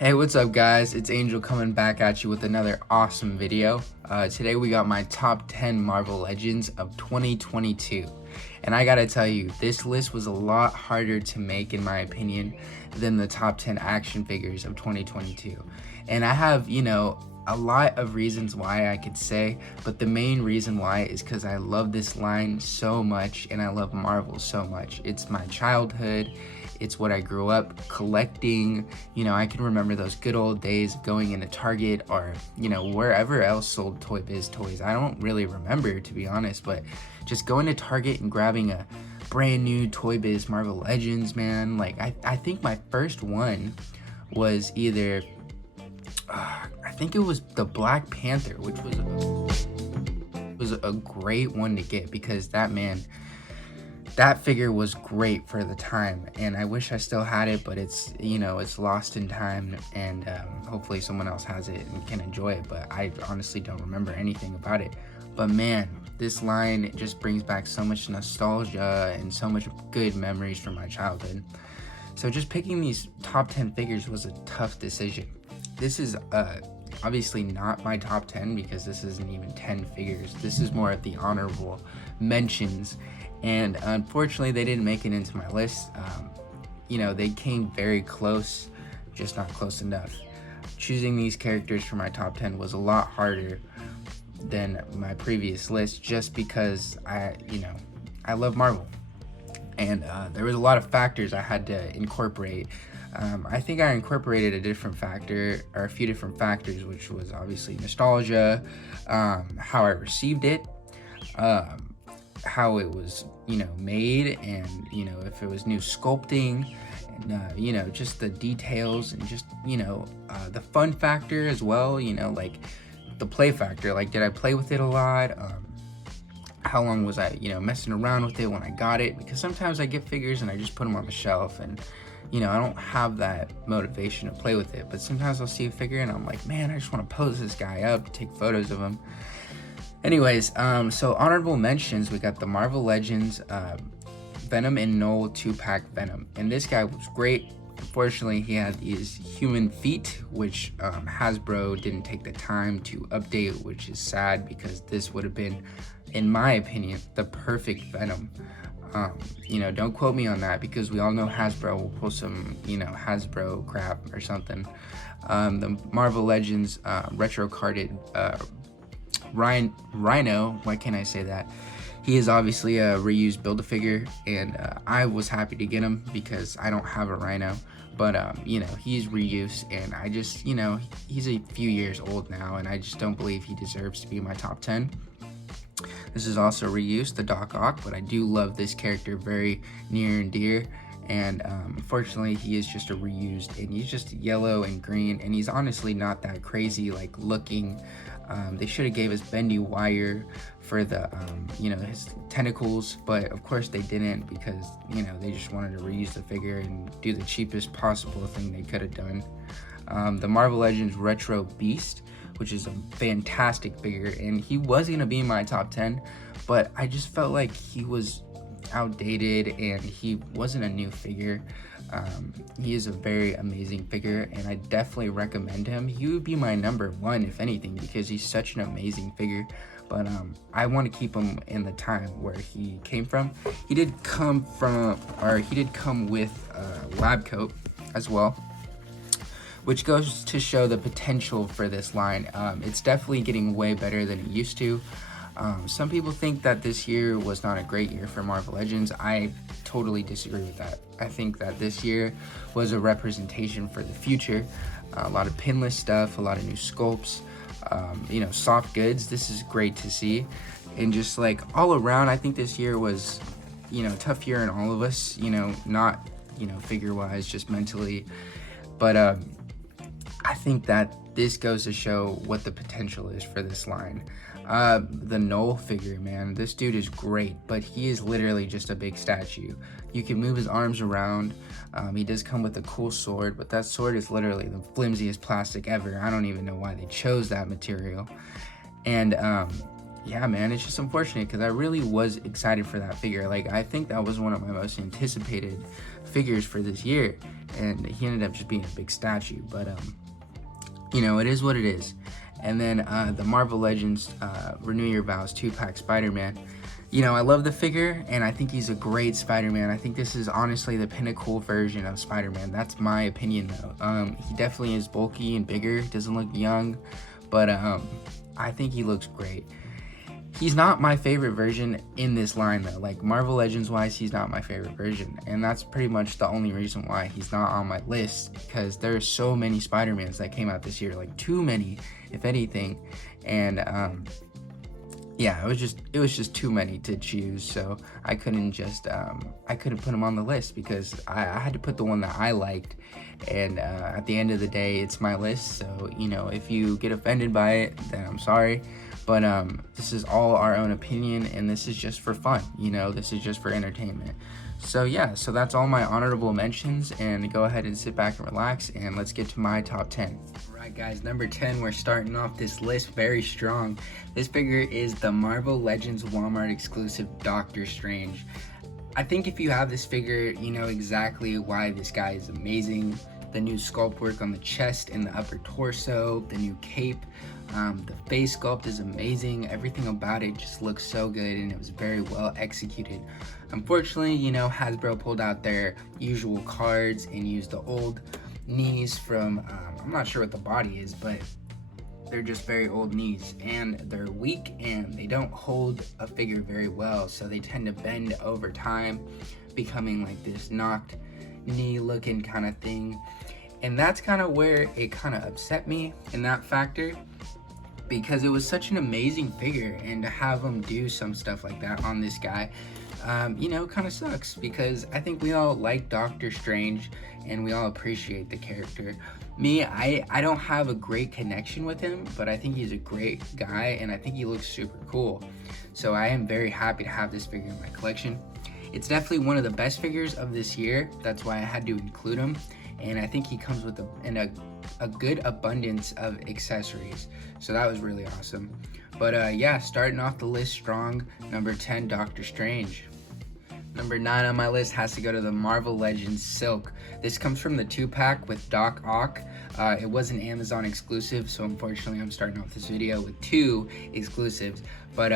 Hey, what's up guys? It's Angel coming back at you with another awesome video. Today we got my top 10 Marvel Legends of 2022. And I gotta tell you, this list was a lot harder to make in my opinion than the top 10 action figures of 2022. And I have, a lot of reasons why I could say, but the main reason why is because I love this line so much and I love Marvel so much. It's my childhood. It's what I grew up collecting. I can remember those good old days of going into Target or, wherever else sold Toy Biz toys. I don't really remember, to be honest, but just going to Target and grabbing a brand new Toy Biz Marvel Legends, man. Like, I think my first one was either, I think it was the Black Panther, which was a great one to get because that figure was great for the time, and I wish I still had it, but it's lost in time, and hopefully someone else has it and can enjoy it, but I honestly don't remember anything about it. But man, this line just brings back so much nostalgia and so much good memories from my childhood. So just picking these top 10 figures was a tough decision. This is obviously not my top 10 because this isn't even 10 figures. This is more of the honorable mentions, and unfortunately they didn't make it into my list. They came very close, just not close enough. Choosing these characters for my top 10 was a lot harder than my previous list just because I love Marvel, and there was a lot of factors I had to incorporate. I think I incorporated a few different factors, which was obviously nostalgia, how I received it, how it was, made, and, if it was new sculpting, and, just the details, and just, the fun factor as well, like the play factor, like did I play with it a lot? How long was I, messing around with it when I got it? Because sometimes I get figures and I just put them on the shelf, and I don't have that motivation to play with it. But sometimes I'll see a figure and I'm like, man, I just want to pose this guy up, take photos of him. Anyways, so honorable mentions, we got the Marvel Legends Venom and Null 2-pack Venom. And this guy was great. Unfortunately, he had these human feet, which Hasbro didn't take the time to update, which is sad because this would have been, in my opinion, the perfect Venom. Don't quote me on that because we all know Hasbro will pull some, Hasbro crap or something. The Marvel Legends retro carded Rhino, why can't I say that? He is obviously a reused Build-A-Figure, and I was happy to get him because I don't have a Rhino, but he's reused, and I just, he's a few years old now, and I just don't believe he deserves to be in my top 10. This is also reused, the Doc Ock, but I do love this character very near and dear, and unfortunately he is just a reused, and he's just yellow and green, and he's honestly not that crazy like looking. They should have gave us bendy wire for the his tentacles, but of course they didn't because they just wanted to reuse the figure and do the cheapest possible thing they could have done. The Marvel Legends Retro Beast, which is a fantastic figure, and he was gonna be in my top 10, but I just felt like he was outdated and he wasn't a new figure. He is a very amazing figure, and I definitely recommend him. He would be my number one if anything because he's such an amazing figure, but I want to keep him in the time where he came from. He did come with a lab coat as well, which goes to show the potential for this line. It's definitely getting way better than it used to. Some people think that this year was not a great year for Marvel Legends. I totally disagree with that. I think that this year was a representation for the future. A lot of pinless stuff, a lot of new sculpts, soft goods. This is great to see. And just like all around, I think this year was, a tough year in all of us, not, figure-wise, just mentally. But I think that this goes to show what the potential is for this line. The Null figure, man, this dude is great, but he is literally just a big statue. You can move his arms around. He does come with a cool sword, but that sword is literally the flimsiest plastic ever. I don't even know why they chose that material. And yeah, man, it's just unfortunate because I really was excited for that figure. Like, I think that was one of my most anticipated figures for this year, and he ended up just being a big statue. But you know, it is what it is. And then the Marvel Legends Renew Your Vows 2-pack Spider-Man. You know, I love the figure, and I think he's a great Spider-Man. I think this is honestly the pinnacle version of Spider-Man. That's my opinion, though. He definitely is bulky and bigger. Doesn't look young, but I think he looks great. He's not my favorite version in this line, though. Like, Marvel Legends wise, he's not my favorite version, and that's pretty much the only reason why he's not on my list, because there are so many Spider-Mans that came out this year, like too many, if anything. And yeah, it was just too many to choose, so I couldn't put him on the list, because I had to put the one that I liked. And at the end of the day, it's my list, so you know, if you get offended by it, then I'm sorry. But this is all our own opinion, and this is just for fun, you know, this is just for entertainment. So yeah, so that's all my honorable mentions, and go ahead and sit back and relax, and let's get to my top 10. Alright guys, number 10, we're starting off this list very strong. This figure is the Marvel Legends Walmart exclusive Doctor Strange. I think if you have this figure, you know exactly why this guy is amazing. The new sculpt work on the chest and the upper torso, the new cape, the face sculpt is amazing. Everything about it just looks so good, and it was very well executed. Unfortunately, you know, Hasbro pulled out their usual cards and used the old knees from, I'm not sure what the body is, but they're just very old knees, and they're weak, and they don't hold a figure very well, so they tend to bend over time, becoming like this knocked knee looking kind of thing. And that's kind of where it kind of upset me in that factor, because it was such an amazing figure, and to have them do some stuff like that on this guy, you know, kind of sucks, because I think we all like Doctor Strange and we all appreciate the character. Me, I don't have a great connection with him, but I think he's a great guy, and I think he looks super cool. So I am very happy to have this figure in my collection. It's definitely one of the best figures of this year. That's why I had to include him. And I think he comes with a good abundance of accessories. So that was really awesome. But yeah, starting off the list strong, number 10, Doctor Strange. Number 9 on my list has to go to the Marvel Legends Silk. This comes from the 2-pack with Doc Ock. It was an Amazon exclusive, so unfortunately I'm starting off this video with 2 exclusives. But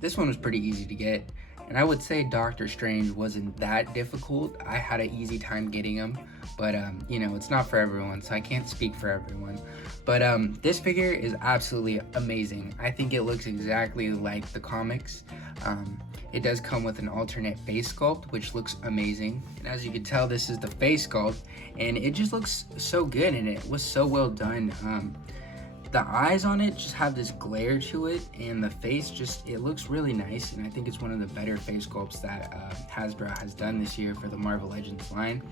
this one was pretty easy to get. And I would say Doctor Strange wasn't that difficult. I had an easy time getting him, but you know, it's not for everyone, so I can't speak for everyone. But this figure is absolutely amazing. I think it looks exactly like the comics. It does come with an alternate face sculpt, which looks amazing. And as you can tell, this is the face sculpt, and it just looks so good, and it was so well done. The eyes on it just have this glare to it, and the face just, it looks really nice, and I think it's one of the better face sculpts that Hasbro has done this year for the Marvel Legends line.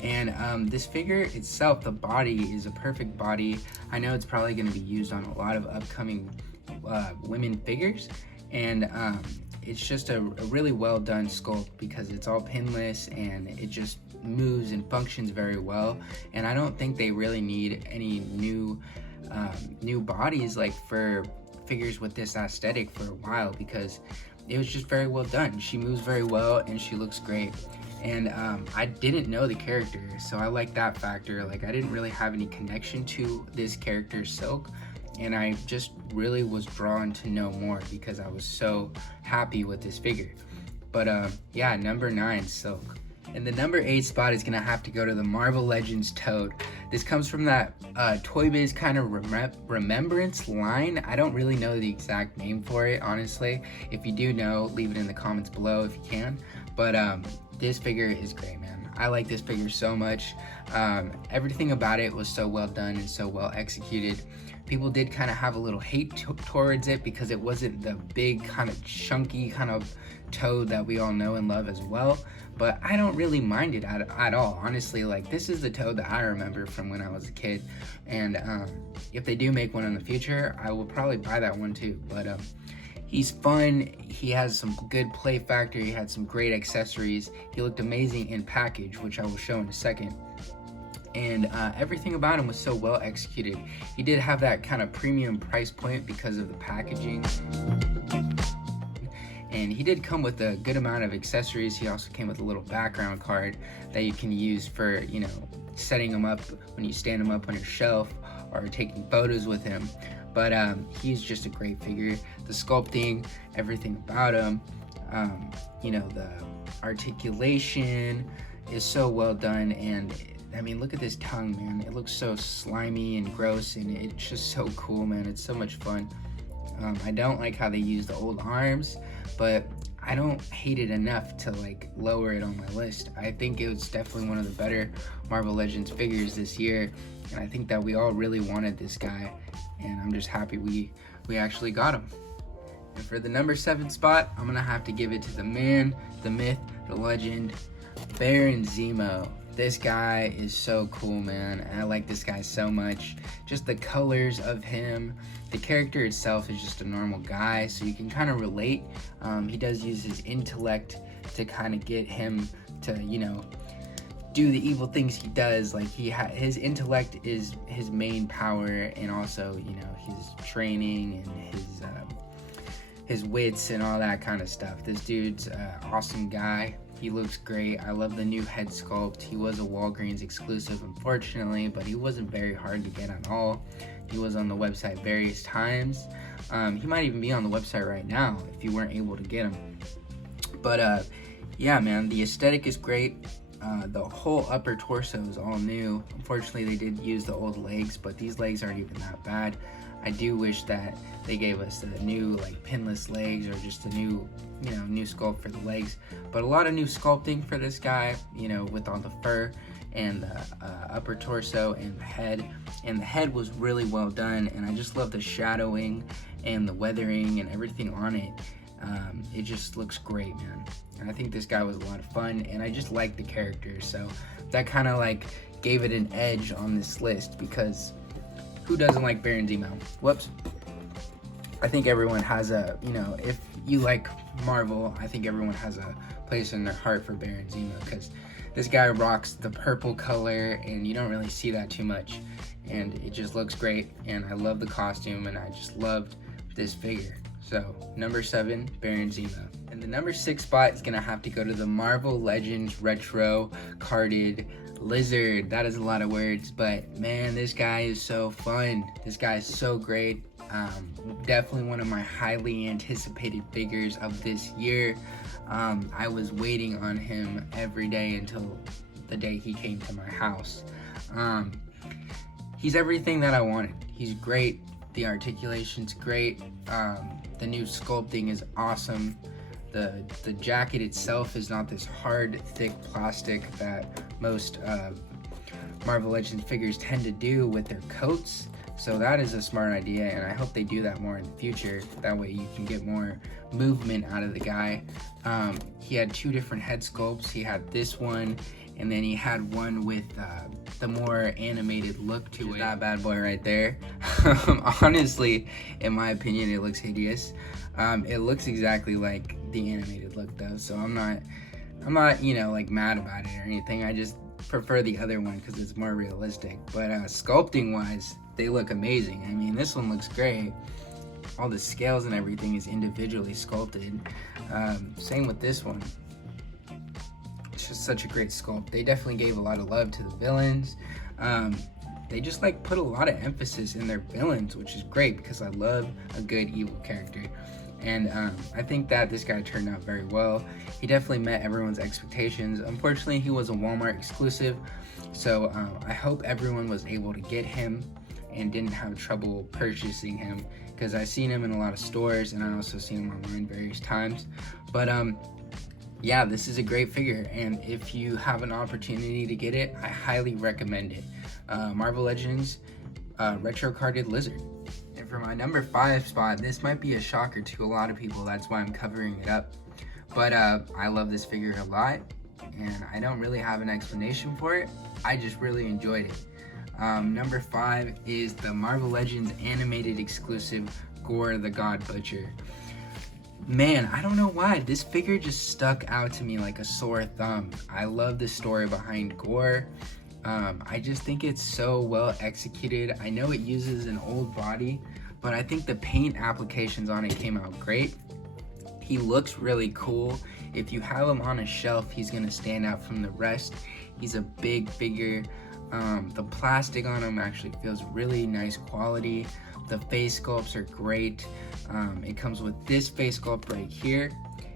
And this figure itself, the body is a perfect body. I know it's probably going to be used on a lot of upcoming women figures, and it's just a really well done sculpt, because it's all pinless and it just moves and functions very well. And I don't think they really need any new bodies like for figures with this aesthetic for a while, because it was just very well done. She moves very well and she looks great. And I didn't know the character, so I like that factor. Like, I didn't really have any connection to this character Silk, and I just really was drawn to know more because I was so happy with this figure. But yeah, number 9, Silk. And the number 8 spot is gonna have to go to the Marvel Legends Toad. This comes from that Toy Biz kind of remembrance line. I don't really know the exact name for it, honestly. If you do know, leave it in the comments below if you can. But this figure is great, man. I like this figure so much. Everything about it was so well done and so well executed. People did kind of have a little hate towards it because it wasn't the big kind of chunky kind of Toad that we all know and love as well. But I don't really mind it at all, honestly. Like, this is the Toad that I remember from when I was a kid. And if they do make one in the future, I will probably buy that one too. But he's fun, he has some good play factor, he had some great accessories, he looked amazing in package, which I will show in a second. and everything about him was so well executed. He did have that kind of premium price point because of the packaging, and he did come with a good amount of accessories. He also came with a little background card that you can use for, you know, setting him up when you stand him up on your shelf or taking photos with him. But he's just a great figure. The sculpting, everything about him, you know, the articulation is so well done. And I mean, look at this tongue, man. It looks so slimy and gross, and it's just so cool, man. It's so much fun. I don't like how they use the old arms, but I don't hate it enough to like lower it on my list. I think it was definitely one of the better Marvel Legends figures this year, and I think that we all really wanted this guy, and I'm just happy we actually got him. And for the number 7 spot, I'm gonna have to give it to the man, the myth, the legend, Baron Zemo. This guy is so cool, man. I like this guy so much. Just the colors of him. The character itself is just a normal guy, so you can kind of relate. He does use his intellect to kind of get him to, you know, do the evil things he does. Like his intellect is his main power, and also, you know, his training and his wits and all that kind of stuff. This dude's an awesome guy. He looks great. I love the new head sculpt. He was a Walgreens exclusive, unfortunately, but he wasn't very hard to get at all. He was on the website various times. He might even be on the website right now if you weren't able to get him. But yeah, man, the aesthetic is great. The whole upper torso is all new. Unfortunately, they did use the old legs, but these legs aren't even that bad. I do wish that they gave us a new like pinless legs, or just a new, you know, new sculpt for the legs. But a lot of new sculpting for this guy, you know, with all the fur and the upper torso and the head. And the head was really well done, and I just love the shadowing and the weathering and everything on it. It just looks great, man. And I think this guy was a lot of fun, and I just like the character, so that kind of like gave it an edge on this list, because who doesn't like Baron Zemo? Whoops. I think everyone has a, you know, if you like Marvel, I think everyone has a place in their heart for Baron Zemo, because this guy rocks the purple color, and you don't really see that too much, and it just looks great. And I love the costume, and I just loved this figure. So number 7, Baron Zemo. And the number 6 spot is gonna have to go to the Marvel Legends retro carded lizard. That is a lot of words, but man, this guy is so fun. This guy is so great. Definitely one of my highly anticipated figures of this year. I was waiting on him every day until the day he came to my house. He's everything that I wanted. He's great. The articulation's great. The new sculpting is awesome. The jacket itself is not this hard, thick plastic that most Marvel Legends figures tend to do with their coats. So that is a smart idea, and I hope they do that more in the future. That way you can get more movement out of the guy. He had 2 different head sculpts. He had this one, and then he had one with the more animated look to it. That bad boy right there. Honestly, in my opinion, it looks hideous. It looks exactly like the animated look though, so I'm not, you know, like mad about it or anything. I just prefer the other one because it's more realistic. But sculpting wise, they look amazing. I mean, this one looks great. All the scales and everything is individually sculpted. Same with this one. It's just such a great sculpt. They definitely gave a lot of love to the villains. They just like put a lot of emphasis in their villains, which is great because I love a good evil character. And I think that this guy turned out very well. He definitely met everyone's expectations. Unfortunately, he was a Walmart exclusive, so I hope everyone was able to get him and didn't have trouble purchasing him, because I've seen him in a lot of stores, and I also seen him online various times. But yeah, this is a great figure, and if you have an opportunity to get it, I highly recommend it. Marvel Legends retro carded lizard. And for my number 5 spot, this might be a shocker to a lot of people, that's why I'm covering it up. But I love this figure a lot, and I don't really have an explanation for it. I just really enjoyed it. Number 5 is the Marvel Legends animated exclusive Gore the God Butcher. Man, I don't know why, this figure just stuck out to me like a sore thumb. I love the story behind Gore, I just think it's so well executed. I know it uses an old body, but I think the paint applications on it came out great. He looks really cool. If you have him on a shelf, he's gonna stand out from the rest. He's a big figure. The plastic on him actually feels really nice quality. The face sculpts are great. It comes with this face sculpt right here,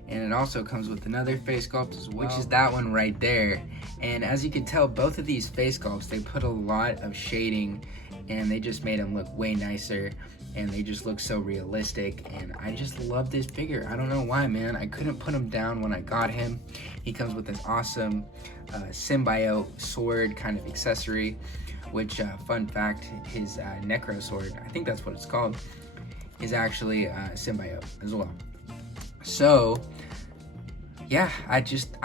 and it also comes with another face sculpt as well, which is that one right there. And as you can tell, both of these face sculpts, they put a lot of shading and they just made them look way nicer, and they just look so realistic, and I just love this figure. I don't know why, man. I couldn't put him down when I got him. He comes with this awesome symbiote sword kind of accessory, which fun fact, his necro sword, I think that's what it's called, is actually symbiote as well. So yeah, I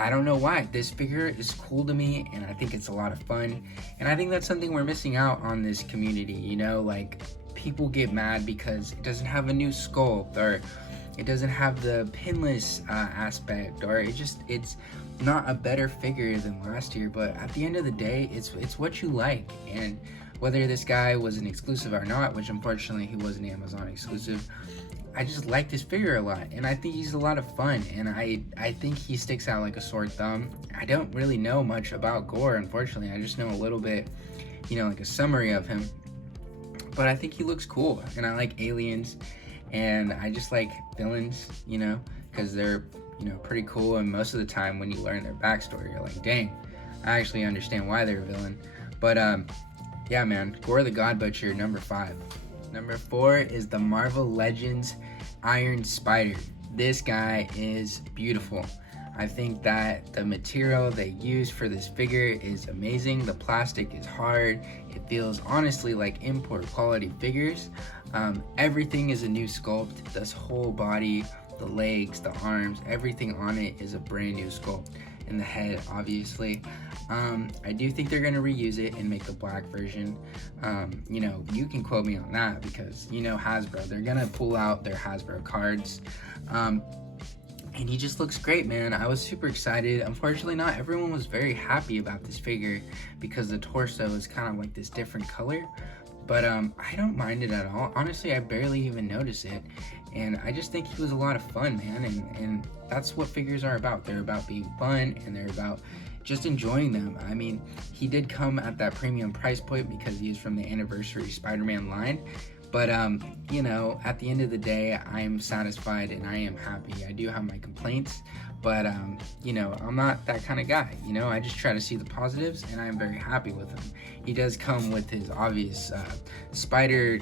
don't know why. This figure is cool to me, and I think it's a lot of fun, and I think that's something we're missing out on this community, you know, like people get mad because it doesn't have a new sculpt, or it doesn't have the pinless aspect, or it's not a better figure than last year. But at the end of the day, it's what you like, and whether this guy was an exclusive or not, which unfortunately he was an Amazon exclusive, I just like this figure a lot, and I think he's a lot of fun, and I think he sticks out like a sore thumb. I don't really know much about Gore, unfortunately. I just know a little bit, you know, like a summary of him, but I think he looks cool, and I like aliens, and I just like villains, you know, because they're, you know, pretty cool, and most of the time when you learn their backstory, you're like, dang, I actually understand why they're a villain. But yeah, man, Gore the God Butcher, number 5. Number 4 is the Marvel Legends Iron Spider. This guy is beautiful. I think that the material they use for this figure is amazing. The plastic is hard. It feels honestly like import quality figures. Everything is a new sculpt. This whole body, the legs, the arms, everything on it is a brand new sculpt. In the head, obviously. I do think they're going to reuse it and make a black version. You know, you can quote me on that, because, you know, Hasbro, they're going to pull out their Hasbro cards. And he just looks great, man. I was super excited. Unfortunately, not everyone was very happy about this figure because the torso is kind of like this different color. But I don't mind it at all. Honestly, I barely even notice it. And I just think he was a lot of fun, man. And that's what figures are about. They're about being fun, and they're about just enjoying them. I mean, he did come at that premium price point because he is from the anniversary SpiderMan line. But, you know, at the end of the day, I am satisfied and I am happy. I do have my complaints, but, you know, I'm not that kind of guy. You know, I just try to see the positives, and I am very happy with him. He does come with his obvious spider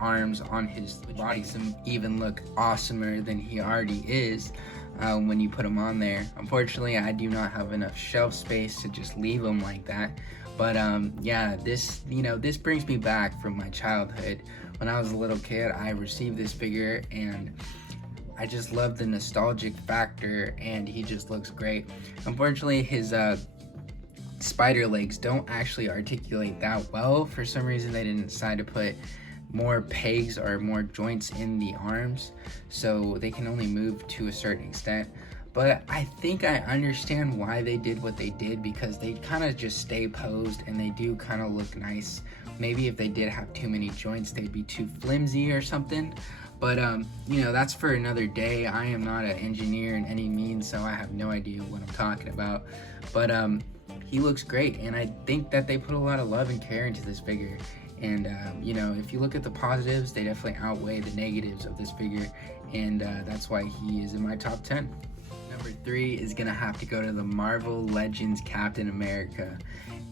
arms on his body. Makes him even look awesomer than he already is when you put him on there. Unfortunately, I do not have enough shelf space to just leave him like that. But yeah, this, you know, this brings me back from my childhood. When I was a little kid, I received this figure, and I just love the nostalgic factor, and he just looks great. Unfortunately, his spider legs don't actually articulate that well. For some reason, they didn't decide to put more pegs or more joints in the arms, so they can only move to a certain extent. But I think I understand why they did what they did, because they kind of just stay posed and they do kind of look nice. Maybe if they did have too many joints, they'd be too flimsy or something. But, you know, that's for another day. I am not an engineer in any means, so I have no idea what I'm talking about. But he looks great, and I think that they put a lot of love and care into this figure. And, you know, if you look at the positives, they definitely outweigh the negatives of this figure, and that's why he is in my top 10. Number 3 is gonna have to go to the Marvel Legends Captain America.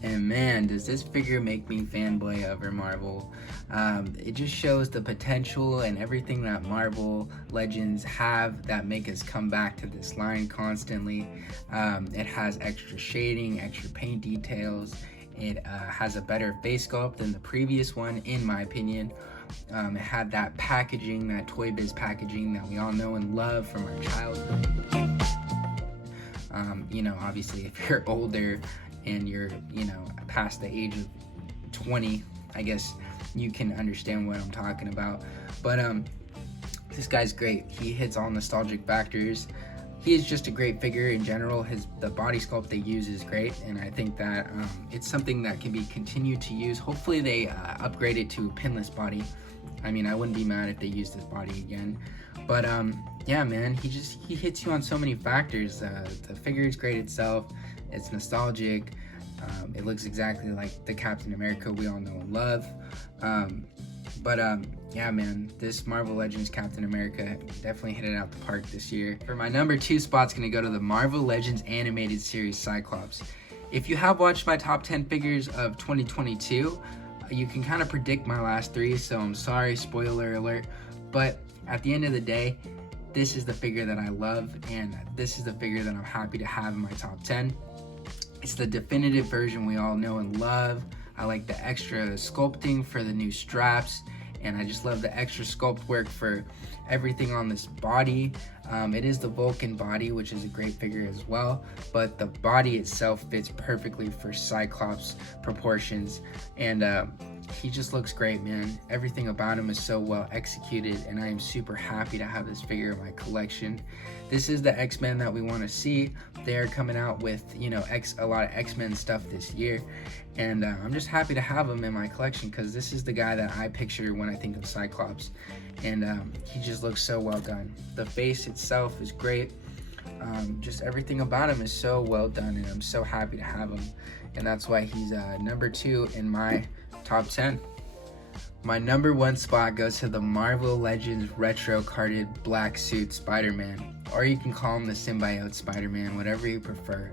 And man, does this figure make me fanboy over Marvel. It just shows the potential and everything that Marvel Legends have that make us come back to this line constantly. It has extra shading, extra paint details. It has a better face sculpt than the previous one, in my opinion. It had that packaging, that Toy Biz packaging that we all know and love from our childhood. You know, obviously, if you're older and you're, you know, past the age of 20, I guess you can understand what I'm talking about. But this guy's great. He hits all nostalgic factors. he is just a great figure in general. The body sculpt they use is great, and I think that it's something that can be continued to use. Hopefully they upgrade it to a pinless body. I mean, I wouldn't be mad if they used this body again. But yeah, man, he hits you on so many factors. The figure is great itself. It's nostalgic. It looks exactly like the Captain America we all know and love. Yeah, man, this Marvel Legends Captain America definitely hit it out the park this year. For my number 2 spot's gonna go to the Marvel Legends animated series Cyclops. If you have watched my top 10 figures of 2022, you can kind of predict my last 3, so I'm sorry, spoiler alert. But at the end of the day, this is the figure that I love, and this is the figure that I'm happy to have in my top 10. It's the definitive version we all know and love. I like the extra sculpting for the new straps, and I just love the extra sculpt work for everything on this body. It is the Vulcan body, which is a great figure as well, but the body itself fits perfectly for Cyclops proportions, and he just looks great, man. Everything about him is so well executed, and I am super happy to have this figure in my collection. This is the X-Men that we want to see. They're coming out with, you know, a lot of X-Men stuff this year, and I'm just happy to have him in my collection because this is the guy that I picture when I think of Cyclops, and he just looks so well done. The face itself is great. Just everything about him is so well done, and I'm so happy to have him, and that's why he's number 2 in my top 10. My number 1 spot goes to the Marvel Legends retro carded black suit Spider-Man, or you can call him the symbiote Spider-Man, whatever you prefer.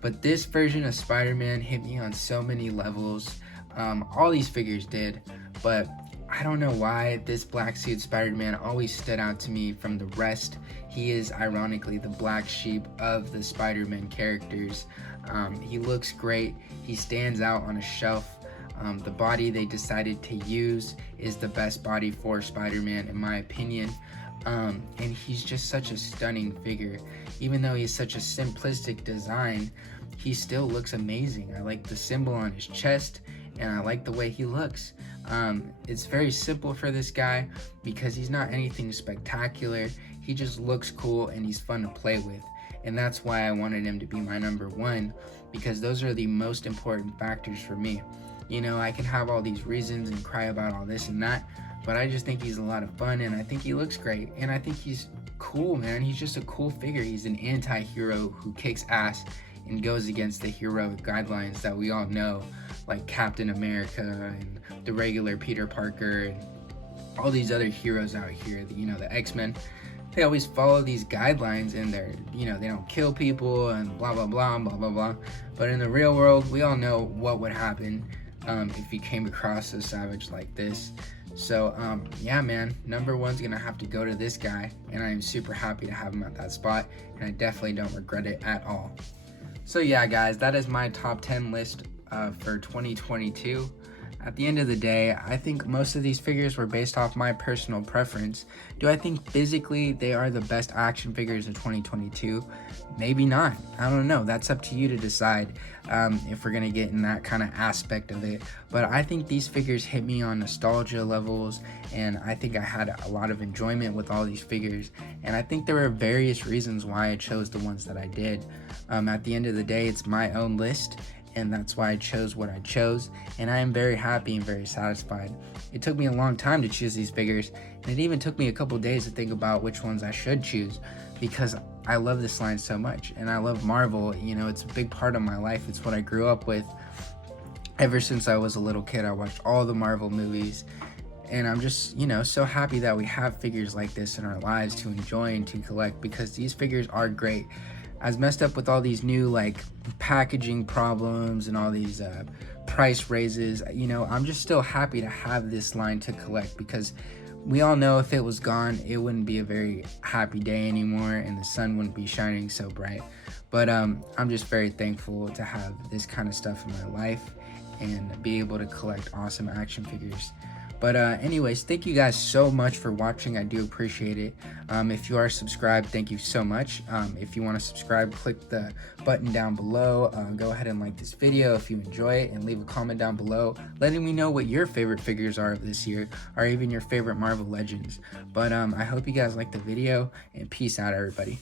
But this version of Spider-Man hit me on so many levels. All these figures did, but I don't know why this black suit Spider-Man always stood out to me from the rest. He is ironically the black sheep of the Spider-Man characters. He looks great. He stands out on a shelf. The body they decided to use is the best body for Spider-Man in my opinion. And he's just such a stunning figure. Even though he's such a simplistic design, he still looks amazing. I like the symbol on his chest, and I like the way he looks. It's very simple for this guy because he's not anything spectacular. He just looks cool and he's fun to play with. And that's why I wanted him to be my number 1, because those are the most important factors for me. You know, I can have all these reasons and cry about all this and that, but I just think he's a lot of fun, and I think he looks great, and I think he's cool, man. He's just a cool figure. He's an anti-hero who kicks ass and goes against the heroic guidelines that we all know, like Captain America and the regular Peter Parker and all these other heroes out here, you know, the X-Men. They always follow these guidelines, and they're, you know, they don't kill people and blah, blah, blah, blah, blah, blah. But in the real world, we all know what would happen if you came across a savage like this. So yeah, man, number 1's gonna have to go to this guy, and I am super happy to have him at that spot, and I definitely don't regret it at all. So yeah, guys, that is my top 10 list for 2022. At the end of the day, I think most of these figures were based off my personal preference. Do I think physically they are the best action figures of 2022? Maybe not. I don't know. That's up to you to decide if we're gonna get in that kind of aspect of it. But I think these figures hit me on nostalgia levels, and I think I had a lot of enjoyment with all these figures. And I think there were various reasons why I chose the ones that I did. At the end of the day, it's my own list, and that's why I chose what I chose, and I am very happy and very satisfied. It took me a long time to choose these figures, and it even took me a couple days to think about which ones I should choose, because I love this line so much, and I love Marvel. You know, it's a big part of my life. It's what I grew up with. Ever since I was a little kid, I watched all the Marvel movies, and I'm just, you know, so happy that we have figures like this in our lives to enjoy and to collect, because these figures are great. As messed up with all these new like packaging problems and all these price raises, you know, I'm just still happy to have this line to collect, because we all know if it was gone, it wouldn't be a very happy day anymore, and the sun wouldn't be shining so bright. But I'm just very thankful to have this kind of stuff in my life and be able to collect awesome action figures. But anyways, thank you guys so much for watching. I do appreciate it. If you are subscribed, thank you so much. If you want to subscribe, click the button down below. Go ahead and like this video if you enjoy it, and leave a comment down below letting me know what your favorite figures are of this year, or even your favorite Marvel Legends. But I hope you guys liked the video, and peace out, everybody.